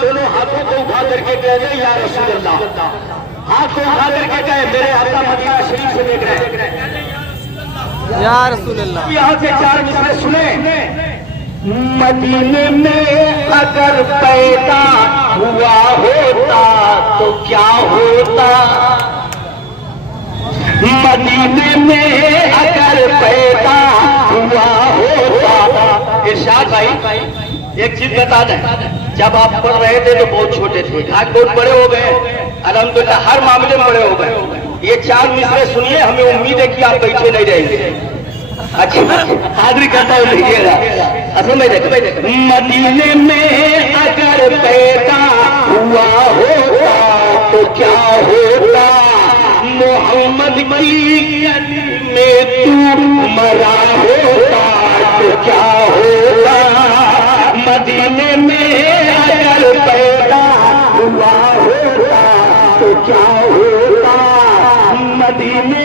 दोनों हाथों को उठा करके कह दे या रसूल अल्लाह, हाथ को उठा करके कहे मेरे आका मदीना शरीफ से देख रहे हैं या रसूल अल्लाह। यहाँ से चार मिसरे सुने। मदीने में अगर पैदा हुआ होता तो क्या होता, मदीने में अगर पैदा हुआ होता। इरशाद भाई एक चीज बता दें, जब आप पढ़ रहे थे तो बहुत छोटे थे, आज बहुत बड़े हो गए, अल्हम्दुलिल्लाह हर मामले में बड़े हो गए। ये चार मिसरे सुनिए, हमें उम्मीद है कि आप बैठे नहीं रहेंगे। अच्छा हाजिरी करता हूँ, लिखिएगा। असल में देखो, मदीने में अगर पैदा हुआ होता तो क्या होता, मोहम्मद की गली में तू मरा होता तो क्या होता, मदीने में अगर पैदा हुआ होता तो क्या होता, मदीने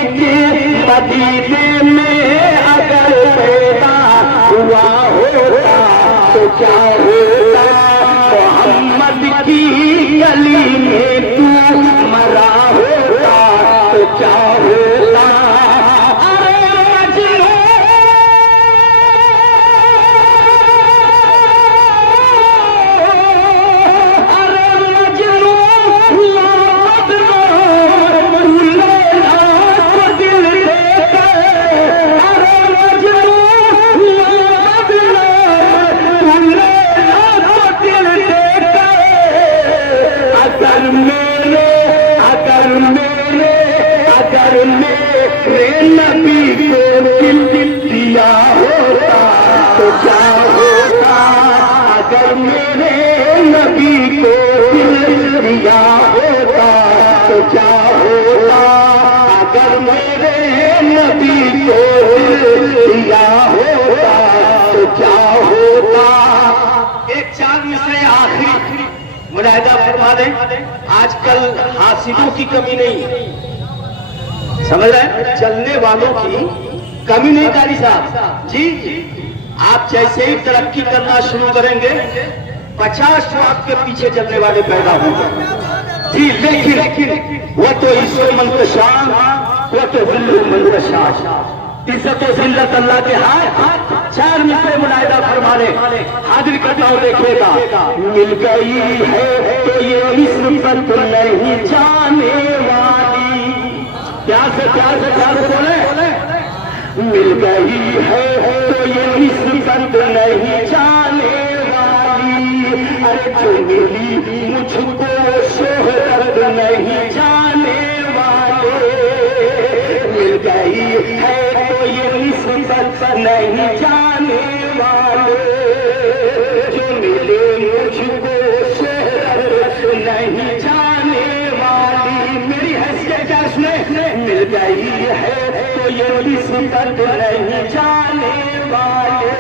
में अगर पैदा हुआ होता तो क्या होता, मोहम्मद की गली में तू मरा होता तो क्या होता। नबी को दिल दिया होता तो क्या होता, अगर मेरे नबी को दिल दिया होता तो क्या होता, अगर मेरे नबी को दिल दिया होता तो क्या होता। एक चार मिसरे आखिरी मुलाहिदा फरमा दें, आजकल हासिलों की कमी नहीं, समझ रहे हैं, चलने वालों की कमी नहीं कारी साहब जी। आप जैसे ही तरक्की करना शुरू करेंगे 50 आपके पीछे चलने वाले पैदा होंगे जी। लेकिन वो तो ईश्वर मंतशान, वो तो मंतशान, इज्जत और जिल्लत अल्लाह के हाथ। चार मिसरे मुलाहिदा फरमा ले, हाजिर करता हूँ देखिएगा। मिल गई है तो ये निस्बत नहीं जाने वाली, प्यार से बोले, मिल गई है तो ये निस्बत नहीं जाने वाली, अरे जो मिली मुझको शोहरत नहीं जाने वाले, मिल गई है तो ये निस्बत नहीं जाने वाले, जो मिले मुझको शोहरत नहीं जाने वाली। मेरी हैसियत क्या सुने, मिल गई है तो ये निस्बत नहीं जाने वाले,